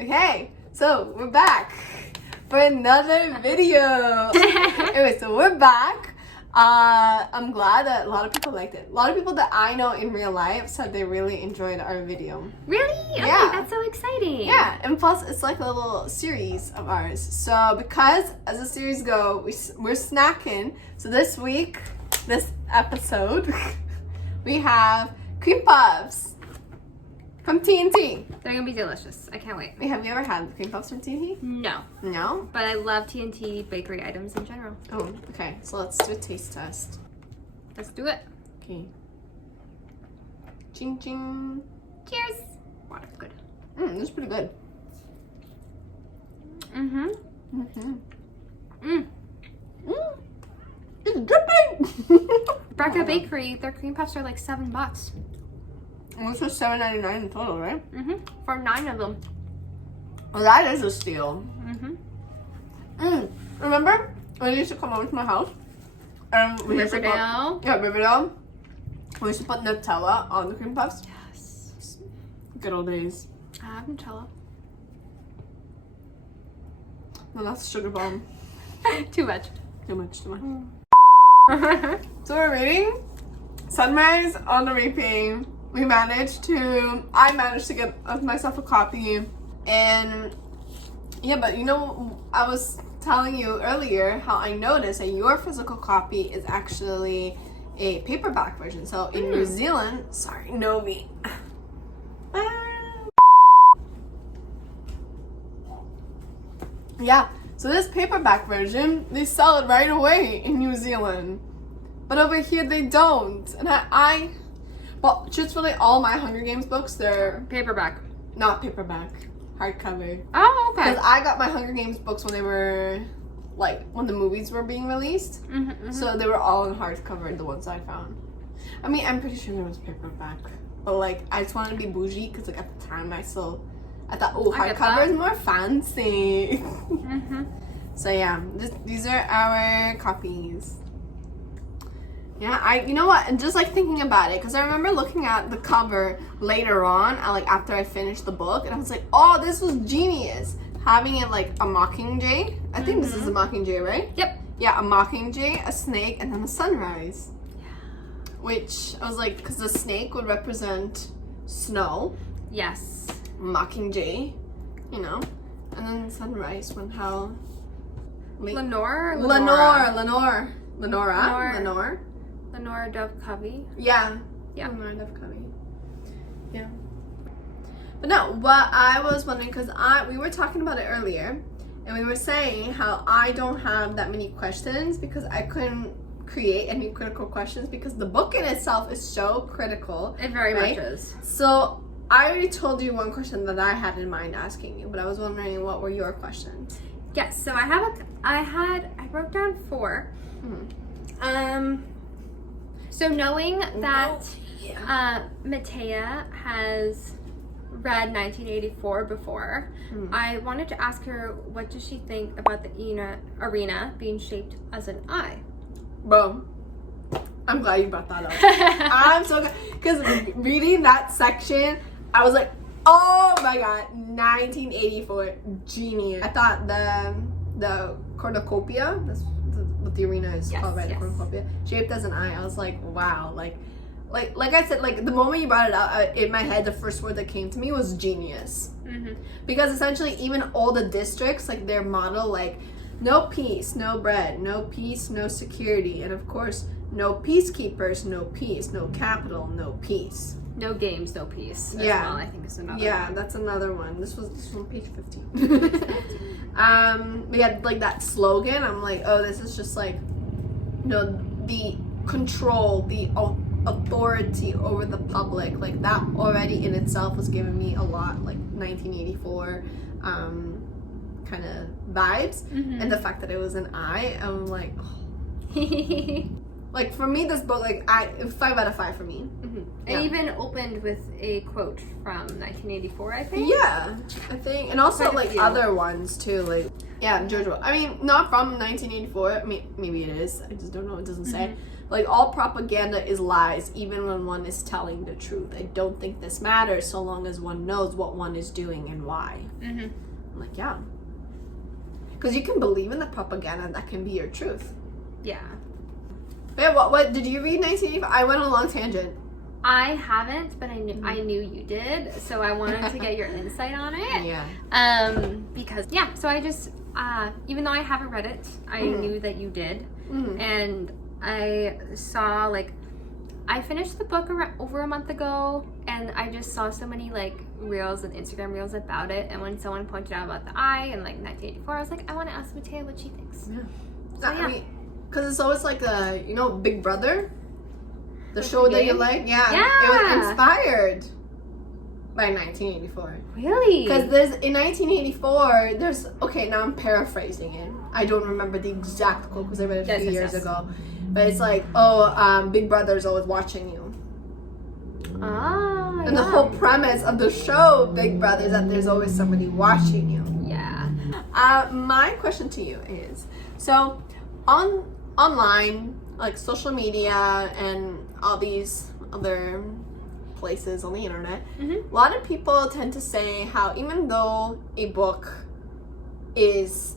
Okay, so we're back for another video. Anyway, so we're back. I'm glad that a lot of people liked it. A lot of people that I know in real life said they really enjoyed our video. Really? Okay, Yeah. that's so exciting. Yeah, and plus it's like a little series of ours. So because as the series go, we're snacking. So this week, this episode, we have cream puffs from T&T. They're gonna be delicious. I can't wait. Have you ever had cream puffs from T&T? No. No? But I love T&T bakery items in general. Oh, okay. So let's do a taste test. Let's do it. Okay. Ching ching. Cheers. Wow, that's good. This is pretty good. It's dripping! Braca Bakery, their cream puffs are like $7. And this was $7.99 in total, right? For 9 of them. Well, that is a steal. Remember when you used to come over to my house? We used to Riverdale. put, Riverdale. We used to put Nutella on the cream puffs. Yes. Good old days. I have Nutella. No, that's a sugar bomb. Too much. Too much. So we're reading Sunrise on the Reaping. I managed to get myself a copy. And yeah, but you know, I was telling you earlier how I noticed that your physical copy is actually a paperback version. So in New Zealand, sorry, no me. Yeah, so this paperback version, they sell it right away in New Zealand. But over here they don't. And well, truthfully, all my Hunger Games books, they're Paperback. not paperback, hardcover. Oh, okay. Because I got my Hunger Games books when they were, when the movies were being released. So they were all in hardcover, the ones I found. I mean, I'm pretty sure there was paperback. But, I just wanted to be bougie because, at the time, I thought, hardcover is more fancy. So, yeah, these are our copies. Yeah, you know what, and just thinking about it, because I remember looking at the cover later on, after I finished the book, and I was like, oh, this was genius. Having it like a mockingjay. I think this is a mockingjay, right? Yep. Yeah, a mockingjay, a snake, and then a sunrise. Yeah. Which I was like, because the snake would represent snow. Yes. Mockingjay, and then sunrise when how. Lenore? Lenore Dove Covey. Yeah. Yeah. Lenore Dove Covey. Yeah. But no, what I was wondering, because we were talking about it earlier, and we were saying how I don't have that many questions because I couldn't create any critical questions because the book in itself is so critical. It very much is. So I already told you one question that I had in mind asking you, but I was wondering what were your questions? Yes, so I wrote down 4. So knowing that Mattea has read 1984 before, I wanted to ask her, what does she think about the arena being shaped as an eye? Bro, I'm glad you brought that up. I'm so good, because reading that section, I was like, oh my god, 1984, genius. I thought the cornucopia, that's what the arena is called, right? The cornucopia, shaped as an eye. I was like, wow, like I said, the moment you brought it up, in my head, the first word that came to me was genius. Because essentially, even all the districts, their motto, no peace, no bread, no peace, no security, and of course, no peacekeepers, no peace, no capital, no peace. No games, no peace. Yeah. Well, I think it's another one. That's another one. This was on page 15. We had that slogan. I'm like, oh, this is just the control, the authority over the public. That already in itself was giving me a lot 1984 kind of vibes. And the fact that it was an eye, I'm like, oh. For me, this book, 5 out of 5 for me. It even opened with a quote from 1984, I think. Yeah, I think. And also, other ones, too. Yeah, Jojo. I mean, not from 1984. I mean, maybe it is. I just don't know. It doesn't say. Like, all propaganda is lies, even when one is telling the truth. I don't think this matters so long as one knows what one is doing and why. I'm like, yeah. Because you can believe in the propaganda, that can be your truth. Yeah. But yeah, what did you read 1985? I went on a long tangent. I haven't, but I knew you did, so I wanted to get your insight on it. Yeah. Because so I just even though I haven't read it, I knew that you did, and I saw like I finished the book over a month ago, and I just saw so many like reels and Instagram reels about it. And when someone pointed out about the eye and like 1984, I was like, I want to ask Mattea what she thinks. Yeah. So, I mean, because it's always like Big Brother. The show that you like, yeah, it was inspired by 1984. Really? Because in 1984, now I'm paraphrasing it. I don't remember the exact quote because I read it a few years ago. But it's like, Big Brother's always watching you. And the whole premise of the show, Big Brother, is that there's always somebody watching you. Yeah. My question to you is, so online, like social media and all these other places on the internet, a lot of people tend to say how even though a book is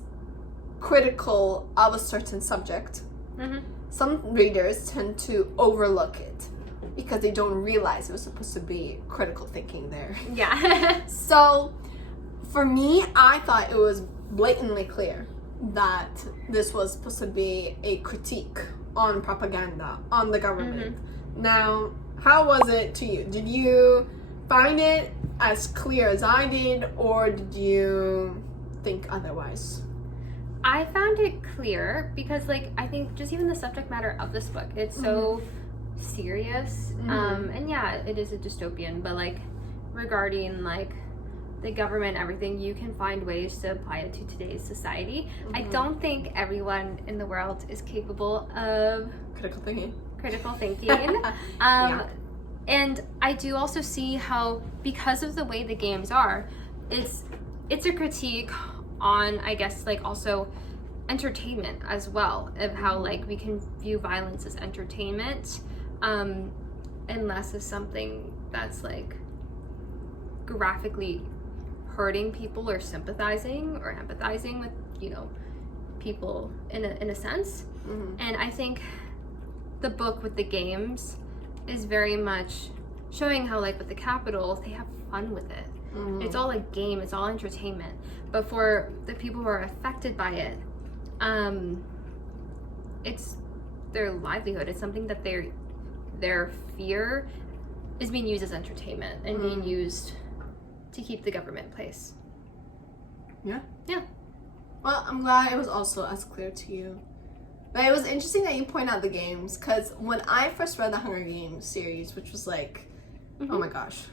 critical of a certain subject, some readers tend to overlook it because they don't realize it was supposed to be critical thinking there. Yeah. So for me, I thought it was blatantly clear that this was supposed to be a critique on propaganda, on the government. Now, how was it to you? Did you find it as clear as I did, or did you think otherwise? I found it clear because, like, I think just even the subject matter of this book, it's so serious. And yeah, it is a dystopian, but like regarding like the government, everything, you can find ways to apply it to today's society. I don't think everyone in the world is capable of critical thinking. And I do also see how, because of the way the games are, it's a critique on, I guess, like also entertainment as well, of how like we can view violence as entertainment, unless as something that's like graphically hurting people or sympathizing or empathizing with, people in a sense. And I think the book with the games is very much showing how, like, with the Capitol, they have fun with it. It's all a game, it's all entertainment. But for the people who are affected by it, it's their livelihood. It's something that their fear is being used as entertainment and being used to keep the government in place. Yeah. Yeah. Well, I'm glad it was also as clear to you. But it was interesting that you point out the games, because when I first read the Hunger Games series, which was like, oh my gosh,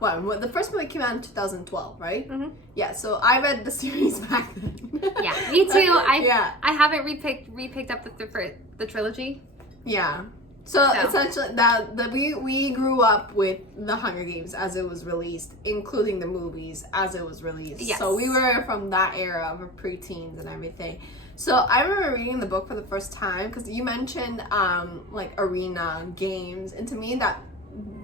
the first movie came out in 2012, right? Yeah, so I read the series back then. Yeah, me too. I haven't repicked up the trilogy. Yeah. So essentially, that we grew up with the Hunger Games as it was released, including the movies as it was released. Yes. So we were from that era of preteens and everything. So I remember reading the book for the first time because you mentioned like arena games, and to me that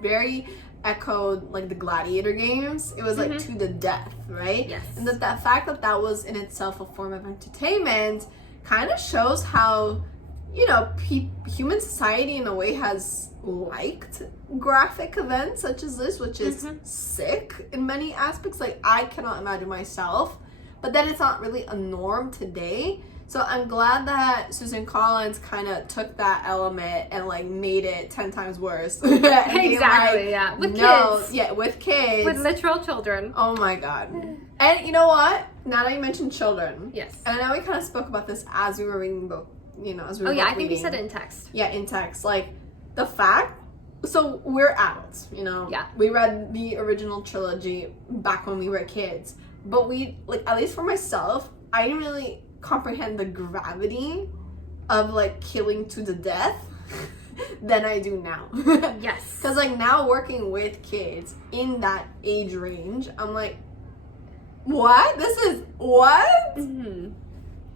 very echoed like the gladiator games. It was like to the death, right? Yes. And that fact that was in itself a form of entertainment kind of shows how, human society in a way has liked graphic events such as this, which is sick in many aspects. Like, I cannot imagine myself, but then it's not really a norm today. So I'm glad that Suzanne Collins kind of took that element and like made it 10 times worse. Exactly, yeah. With kids. Yeah, with kids. With literal children. Oh my God. And you know what? Now that you mentioned children. Yes. And I know we kind of spoke about this as we were reading the book, as we were I think reading. you said it in text. Yeah, in text. Like, the fact, so we're adults, Yeah. We read the original trilogy back when we were kids. But we, like, at least for myself, I didn't really comprehend the gravity of like killing to the death than I do now. Yes. Because like now working with kids in that age range, I'm like, what? This is what?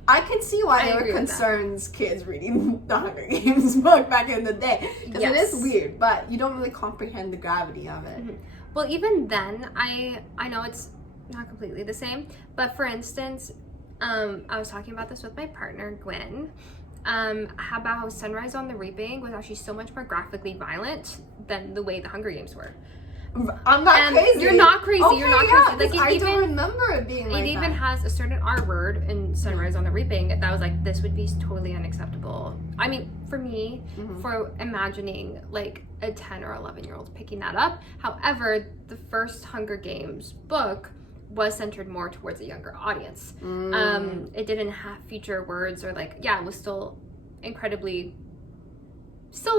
I can see why I there agree were with that. concerns kids reading the Hunger Games book back in the day. Because it is weird, but you don't really comprehend the gravity of it. Well, even then, I know it's not completely the same, but for instance, I was talking about this with my partner, Gwen, how about how Sunrise on the Reaping was actually so much more graphically violent than the way the Hunger Games were. I'm not crazy. You're not crazy. Okay, You're not yeah, crazy. Like I don't remember it being like that. It even has a certain R word in Sunrise on the Reaping that was like, this would be totally unacceptable. I mean, for me, for imagining like a 10 or 11-year-old picking that up. However, the first Hunger Games book was centered more towards a younger audience. It didn't have feature words or like, it was still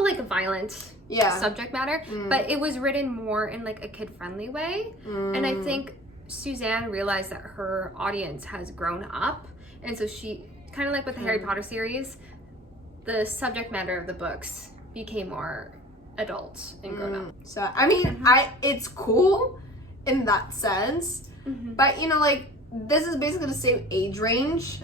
like a violent subject matter, but it was written more in like a kid-friendly way. And I think Suzanne realized that her audience has grown up, and so she kind of like with the Harry Potter series, the subject matter of the books became more adult and grown up. So I mean, it's cool in that sense, but you know, like this is basically the same age range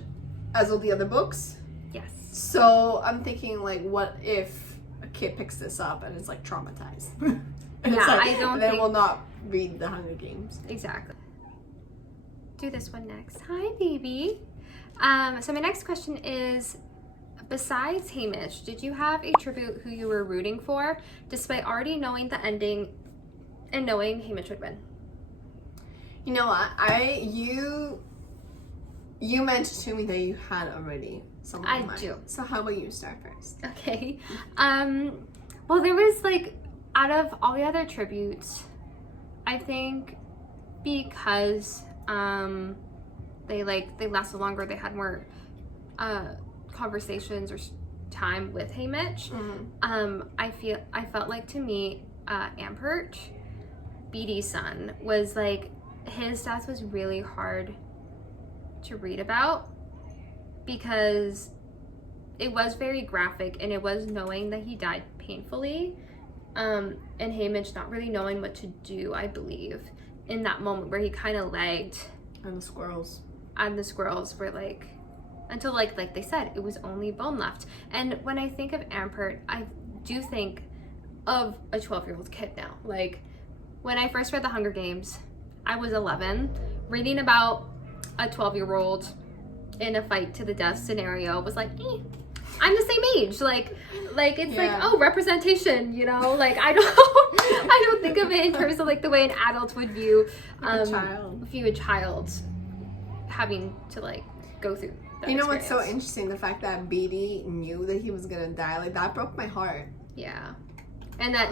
as all the other books. Yes. So I'm thinking, like, what if a kid picks this up and is like traumatized? And it's like, I don't then think will not read the Hunger Games. Exactly. Do this one next. Hi, baby. So my next question is, besides Haymitch, did you have a tribute who you were rooting for, despite already knowing the ending and knowing Haymitch would win? You know what? You mentioned to me that you had already someone in mind. do. So how about you start first? Okay. Well, there was like, out of all the other tributes, I think because they lasted longer, they had more conversations or time with Haymitch. I felt like, to me, Amperch, Beatty's son, was like, his death was really hard to read about because it was very graphic, and it was knowing that he died painfully, and Haymitch not really knowing what to do, I believe, in that moment where he kind of lagged. And the squirrels were like, until like they said, it was only bone left. And when I think of Ampert, I do think of a 12-year-old kid now. Like, when I first read The Hunger Games, I was 11, reading about a 12-year-old in a fight to the death scenario was like, I'm the same age. Like it's like, oh, representation, you know? Like, I don't think of it in terms of like the way an adult would view a child having to like go through that You know experience. what's so interesting? The fact that Beatty knew that he was gonna die, like, that broke my heart. Yeah. And that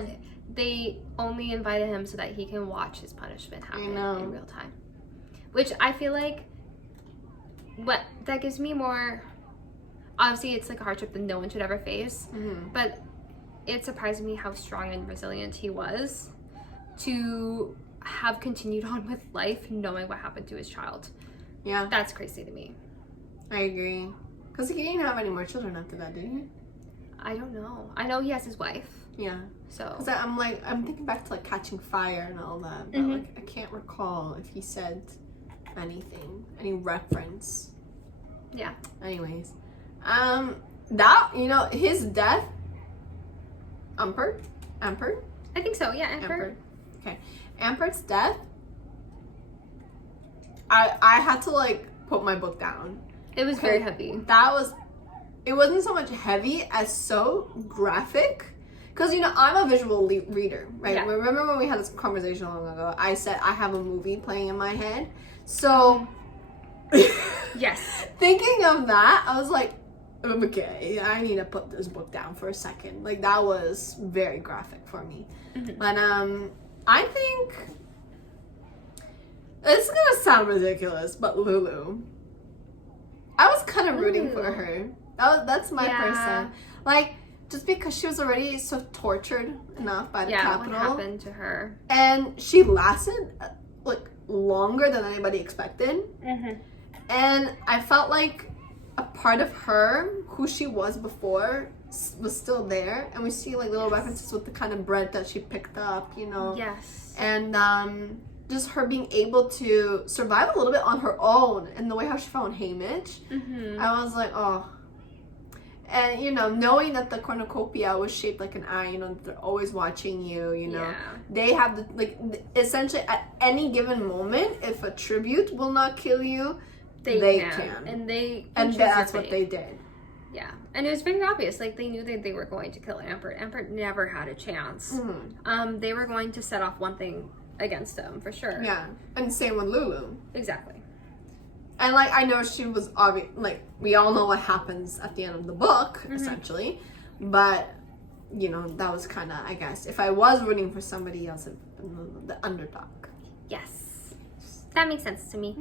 they only invited him so that he can watch his punishment happen in real time. Which I feel like that gives me more, obviously it's like a hardship that no one should ever face, but it surprised me how strong and resilient he was to have continued on with life knowing what happened to his child. Yeah. That's crazy to me. I agree. Because he didn't have any more children after that, did he? I don't know. I know he has his wife. Yeah. So. Because I'm thinking back to like Catching Fire and all that, but like I can't recall if he said anything, any reference. Yeah. Anyways, that, you know, his death. Ampert. I think so. Yeah, Ampert. Okay, Ampert's death. I had to like put my book down. It was very heavy. It wasn't so much heavy as so graphic. Because, you know, I'm a visual reader, right? Yeah. Remember when we had this conversation long ago? I said I have a movie playing in my head. So, yes. Thinking of that, I was like, okay, I need to put this book down for a second. Like, that was very graphic for me. But I think, it's gonna sound ridiculous, but Lulu, I was kind of rooting for her. That's my person. Like, just because she was already so tortured enough by the Capitol. What happened to her? And she lasted like longer than anybody expected. And I felt like a part of her, who she was before, was still there. And we see like little references with the kind of bread that she picked up, you know. Yes. And just her being able to survive a little bit on her own, and the way how she found Haymitch, I was like, oh. And, you know, knowing that the cornucopia was shaped like an eye, you know, they're always watching you, you know. Yeah. They have, the, like, essentially at any given moment, if a tribute will not kill you, they can. And that's what they did. Yeah. And it was very obvious. Like, they knew that they were going to kill Ampert. Ampert never had a chance. They were going to set off one thing against him, for sure. Yeah. And same with Lulu. Exactly. And, like, I know she was obvious, like, we all know what happens at the end of the book, essentially. But, you know, that was kind of, I guess, if I was rooting for somebody else, the underdog. Yes. That makes sense to me.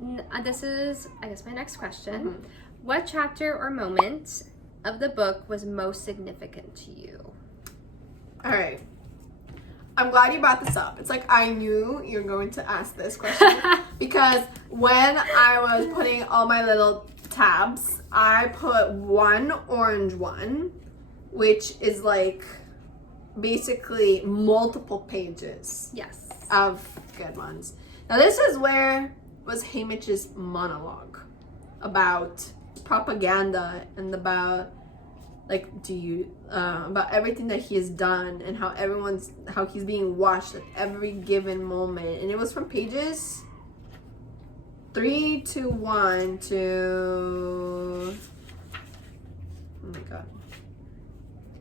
Yeah. This is, I guess, my next question. What chapter or moment of the book was most significant to you? All right. I'm glad you brought this up. It's like I knew you were going to ask this question because when I was putting all my little tabs, I put one orange one, which is like basically multiple pages of good ones. Now this is where was Haymitch's monologue about propaganda and about like about everything that he has done and how he's being watched at every given moment. And it was from pages 3 to 1 to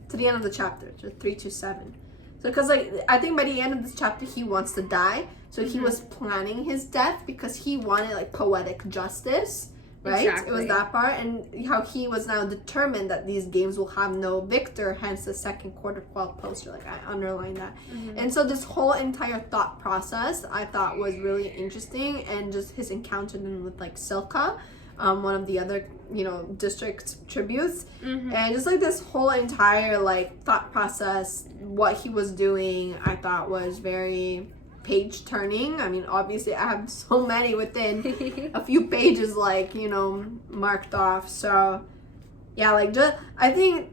to the end of the chapter, to 3 to 7. So because like I think by the end of this chapter he wants to die, so he was planning his death because he wanted like poetic justice. Right? Exactly. It was that part, and how he was now determined that these games will have no victor, hence the second quarter quell poster. Like, I underlined that. And so this whole entire thought process I thought was really interesting, and just his encounter with like Silka, one of the other, you know, district tributes, and just like this whole entire like thought process, what he was doing, I thought was very page turning. I mean, obviously I have so many within a few pages, like, you know, marked off. So yeah, like just I think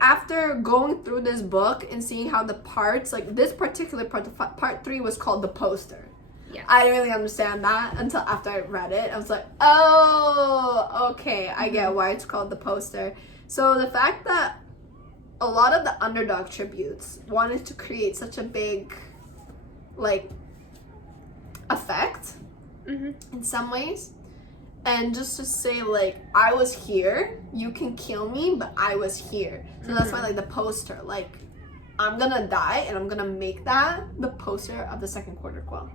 after going through this book and seeing how the parts, like this particular part, part 3 was called the poster. I didn't really understand that until after I read it. I was like, oh, okay, I get why it's called the poster. So the fact that a lot of the underdog tributes wanted to create such a big like effect in some ways, and just to say like I was here, you can kill me, but I was here. So that's why like the poster, like I'm gonna die and I'm gonna make that the poster of the second quarter quell.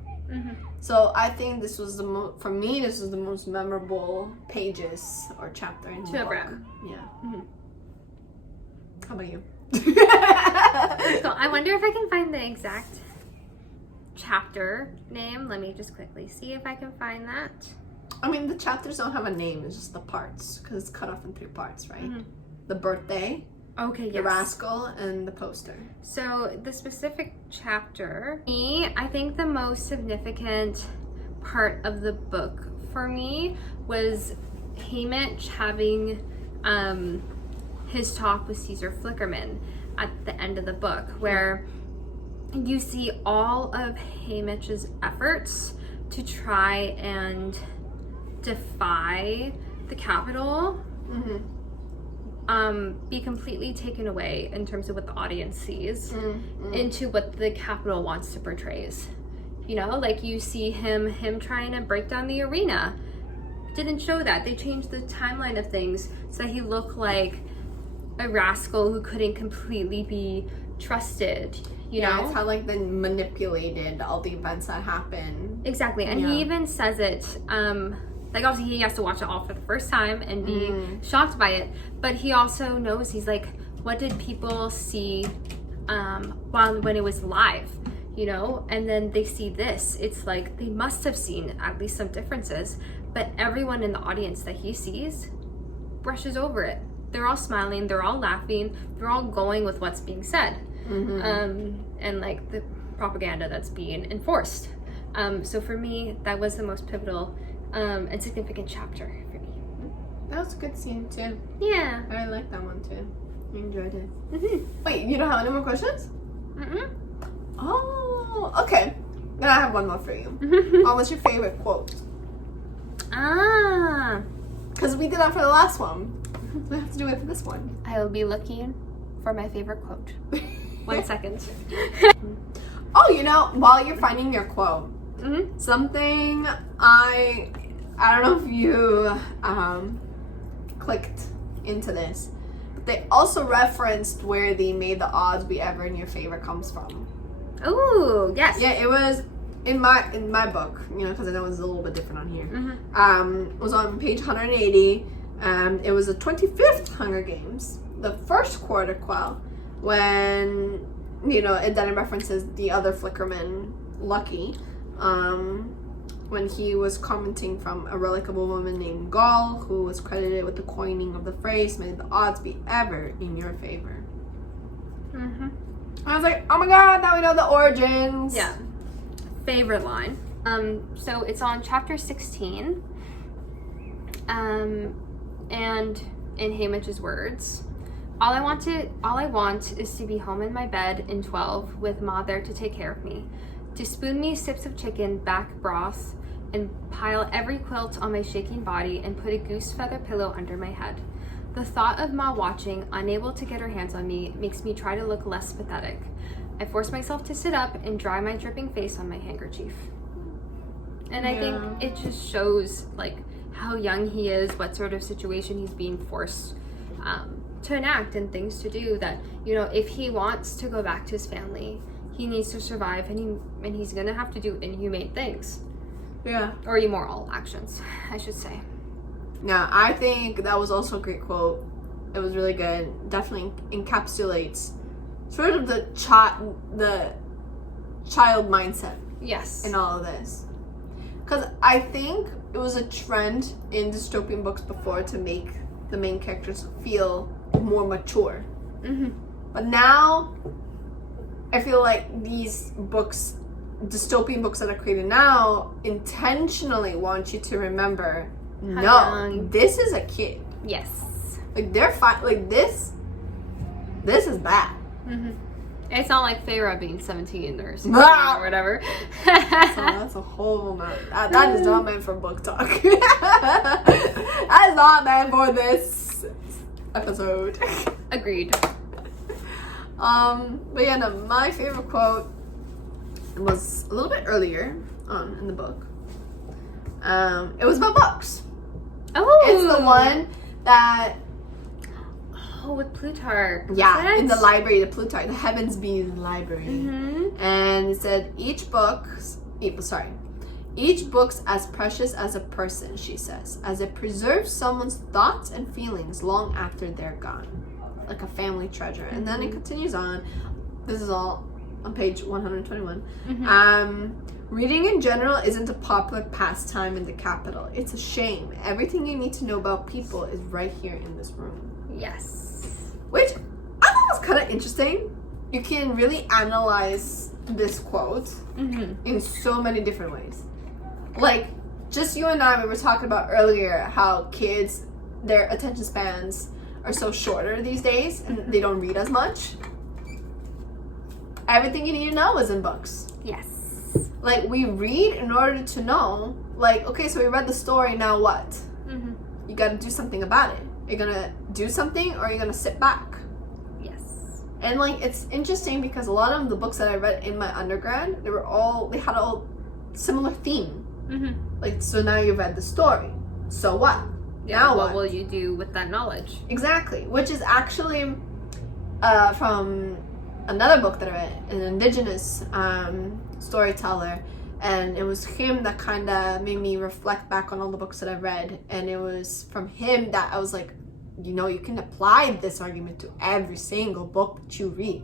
So I think this was for me this was the most memorable pages or chapter in the book. Yeah. How about you? So I wonder if I can find the exact chapter name. Let me just quickly see if I can find that. I mean, the chapters don't have a name, it's just the parts, because it's cut off in 3 parts, right? The birthday, the rascal, and the poster. So the specific chapter, I think the most significant part of the book for me was Haymitch having his talk with Caesar Flickerman at the end of the book, where you see all of Haymitch's efforts to try and defy the Capitol be completely taken away in terms of what the audience sees into what the Capitol wants to portray. You know, like you see him trying to break down the arena. Didn't show that. They changed the timeline of things so that he looked like a rascal who couldn't completely be trusted. You know? It's how like they manipulated all the events that happen. Exactly. And he even says it, like obviously he has to watch it all for the first time and be shocked by it, but he also knows, he's like, what did people see when it was live, you know? And then they see this, it's like they must have seen at least some differences, but everyone in the audience that he sees brushes over it. They're all smiling, they're all laughing, they're all going with what's being said. And like the propaganda that's being enforced. So for me, that was the most pivotal and significant chapter for me. That was a good scene too. Yeah. I like that one too. I enjoyed it. Wait, you don't have any more questions? Oh, okay. Then I have one more for you. What was your favorite quote? Because we did that for the last one. So we have to do it for this one. I will be looking for my favorite quote. 1 second. Oh, you know, while you're finding your quote, something I don't know if you clicked into this, but they also referenced where the "May the odds be ever in your favor" comes from. Oh, yes. Yeah, it was in my book, you know, because I know it's a little bit different on here. It was on page 180. It was the 25th Hunger Games, the first quarter quell, when, you know, and then it references the other Flickerman, Lucky, when he was commenting from a relic of a woman named Gall, who was credited with the coining of the phrase, "May the odds be ever in your favor." I was like, oh my god, now we know the origins. Yeah. Favorite line. So it's on chapter 16. And in Haymitch's words, all I want is to be home in my bed in 12 with Ma there to take care of me, to spoon me sips of chicken, back broth, and pile every quilt on my shaking body and put a goose feather pillow under my head. The thought of Ma watching, unable to get her hands on me, makes me try to look less pathetic. I force myself to sit up and dry my dripping face on my handkerchief. And I think it just shows, like, how young he is, what sort of situation he's being forced to enact and things to do, that, you know, if he wants to go back to his family, he needs to survive, and he's gonna have to do inhumane things. Yeah. Or immoral actions, I should say. Yeah, I think that was also a great quote. It was really good. Definitely encapsulates sort of the child mindset. Yes. In all of this. Because I think it was a trend in dystopian books before to make the main characters feel more mature. But now, I feel like these books, dystopian books that are created now, intentionally want you to remember, this is a kid. Yes. Like, they're fine. Like, this is bad. It's not like Feyre being 17 or 16 or whatever. So that's a whole nother. That is not meant for book talk. That's not meant for this episode. Agreed. But yeah, no, my favorite quote was a little bit earlier on in the book. It was about books. Oh, it's the one that. Oh, with Plutarch. Yeah, in the library, the Plutarch, the Heavens Being Library. And it said, each book's as precious as a person, she says, as it preserves someone's thoughts and feelings long after they're gone. Like a family treasure. And then it continues on. This is all on page 121. Reading in general isn't a popular pastime in the capital. It's a shame. Everything you need to know about people is right here in this room. Yes. Which I thought was kind of interesting. You can really analyze this quote in so many different ways. Like, just you and I, we were talking about earlier how kids, their attention spans are so shorter these days and they don't read as much. Everything you need to know is in books. Yes. Like, we read in order to know, like, okay, so we read the story, now what? You gotta do something about it. You're gonna do something or you're gonna sit back. Yes. And like, it's interesting because a lot of the books that I read in my undergrad, they had a similar theme. Like, so now you've read the story. So what? Yeah, now what will you do with that knowledge? Exactly. Which is actually from another book that I read, an Indigenous storyteller. And it was him that kind of made me reflect back on all the books that I've read. And it was from him that I was like, you know, you can apply this argument to every single book that you read.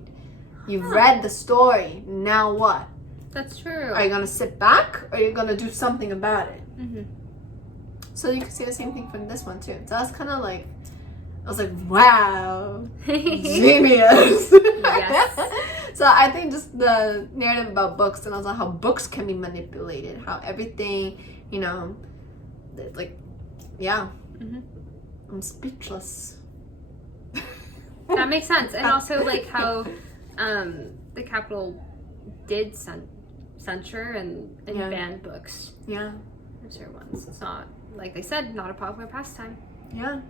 You've read the story, now what? That's true. Are you going to sit back or are you going to do something about it? So you can see the same thing from this one too. So that's kind of like, I was like, wow, genius. Yes. So I think just the narrative about books and also how books can be manipulated, how everything, you know, like, yeah. I'm speechless. That makes sense. And also like how the capital did censure and ban books. Yeah. In certain ones. It's not, like they said, not a popular pastime. Yeah.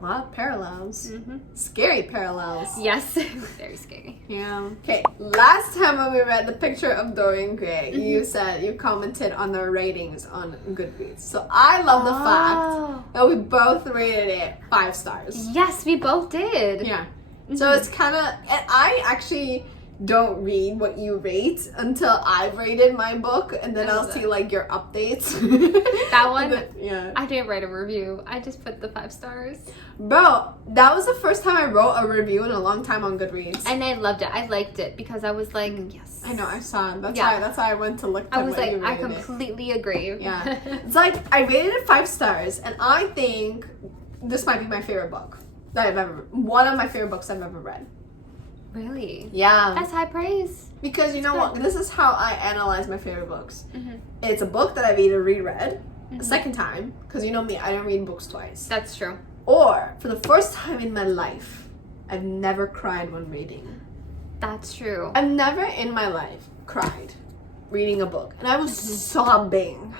A lot of parallels. Mm-hmm. Scary parallels. Yes. Very scary. Yeah. Okay, last time when we read The Picture of Dorian Gray, you said you commented on the ratings on Goodreads. So I love the fact that we both rated it 5 stars. Yes, we both did. Yeah. So it's kind of, and I actually don't read what you rate until I've rated my book, and then I'll see like your updates. That one, yeah. I didn't write a review. I just put the 5 stars. Bro, that was the first time I wrote a review in a long time on Goodreads. And I loved it. I liked it because I was like, yes. I know, I saw it. That's why I went to look at I was what like, you I rated. completely agree. Yeah. It's like, I rated it 5 stars, and I think this might be my favorite book that I've ever, one of my favorite books I've ever read. Really? Yeah. That's high praise. Because you know what? This is how I analyze my favorite books. Mm-hmm. It's a book that I've either reread a second time, because you know me, I don't read books twice. That's true. Or, for the first time in my life, I've never cried when reading. That's true. I've never in my life cried reading a book. And I was sobbing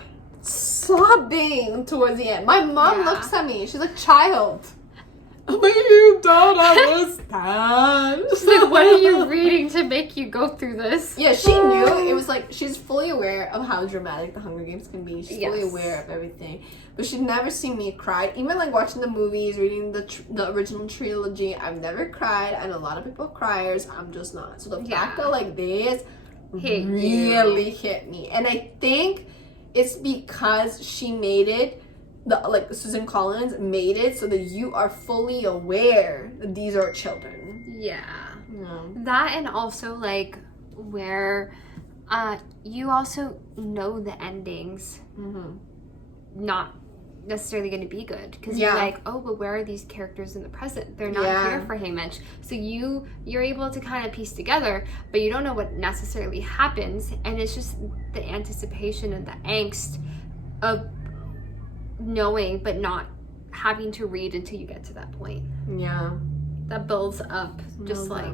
towards the end. My mom looks at me. She's like, child. I'm like, you don't understand. She's like, what are you reading to make you go through this? Yeah, she knew. It was like, she's fully aware of how dramatic the Hunger Games can be. She's fully aware of everything. But she'd never seen me cry. Even like watching the movies, reading the original trilogy, I've never cried. I know a lot of people are criers. I'm just not. So the fact that like this really hit me. And I think it's because she made it, like Suzanne Collins made it so that you are fully aware that these are children. Yeah. That, and also like where you also know the endings not necessarily going to be good, because you're like, oh, but where are these characters in the present? They're not here for Haymitch. So you're able to kind of piece together, but you don't know what necessarily happens, and it's just the anticipation and the angst of knowing but not having to read until you get to that point. Yeah. That builds up just like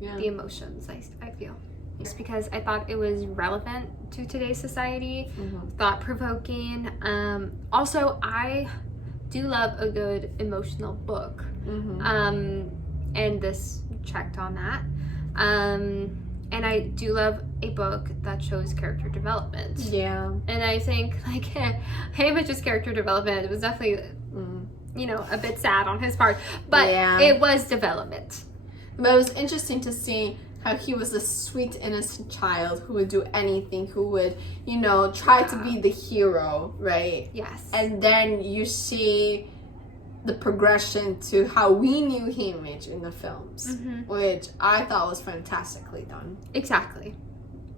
the emotions, I feel. Just because I thought it was relevant to today's society, thought-provoking. Also, I do love a good emotional book. And this checked on that. And I do love a book that shows character development. Yeah. And I think, like, Haymitch's character development was definitely, you know, a bit sad on his part. But it was development. But it was interesting to see how he was a sweet, innocent child who would do anything, who would, you know, try to be the hero, right? Yes. And then you see the progression to how we knew Haymitch in the films, which I thought was fantastically done. Exactly.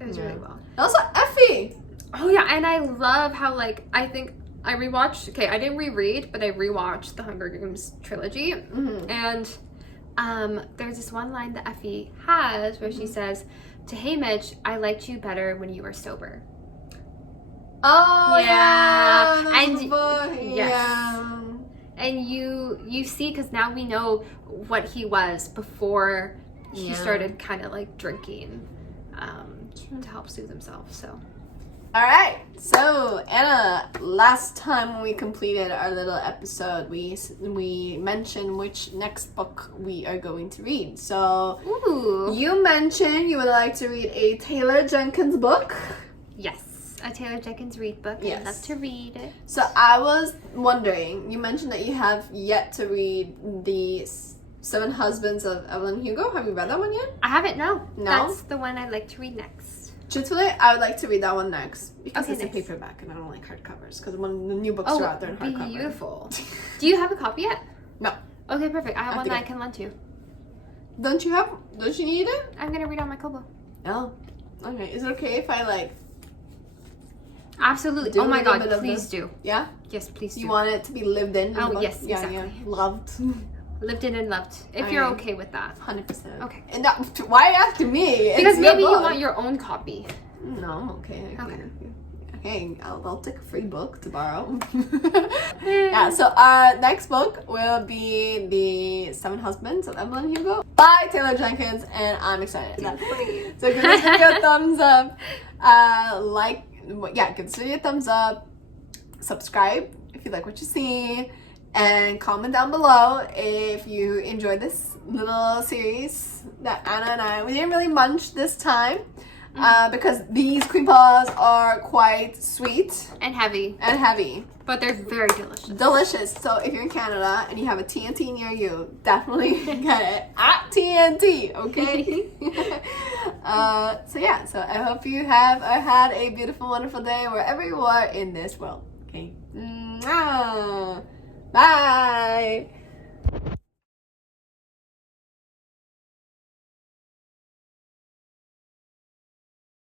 It was really well. And also Effie! Oh yeah, and I love how, like, I think I rewatched, okay, I didn't reread, but I rewatched the Hunger Games trilogy, and there's this one line that Effie has where she says, to Haymitch, I liked you better when you were sober. Oh yeah! And yes. And you see, because now we know what he was before he started kind of like drinking to help soothe himself. So, all right. So Anna, last time we completed our little episode, we mentioned which next book we are going to read. So you mentioned you would like to read a Taylor Jenkins book. Yes. A Taylor Jenkins read book. Yes. I'd love to read it. So I was wondering, you mentioned that you have yet to read the 7 Husbands of Evelyn Hugo. Have you read that one yet? I haven't, no. No? That's the one I'd like to read next. Truthfully, I would like to read that one next. Because it's nice. a paperback and I don't like hardcovers. Because when the new books are out, they're in hardcover. Beautiful. Do you have a copy yet? No. Okay, perfect. I have one that I can lend you. Don't you need it? I'm going to read on my Kobo. Oh. Okay. Is it okay if I like... Absolutely. Oh my god, please do. Yeah? Yes, please do. You want it to be lived in? Oh, yes, exactly. Yeah. Loved. Lived in and loved. If you're okay with that. 100%. Okay. And why are you asking me? Because maybe you want your own copy. No, I'm okay. Okay. hey, I'll take a free book to borrow. Yeah, so our next book will be The Seven Husbands of Evelyn Hugo by Taylor Jenkins, and I'm excited. So give this video a thumbs up. Give this video a thumbs up. Subscribe if you like what you see, and comment down below if you enjoyed this little series that Anna and I, we didn't really munch this time because these cream puffs are quite sweet and heavy, but they're very delicious. So if you're in Canada and you have a TNT near you, definitely get it at TNT, okay? So I hope you have had a beautiful, wonderful day wherever you are in this world. Okay. Bye.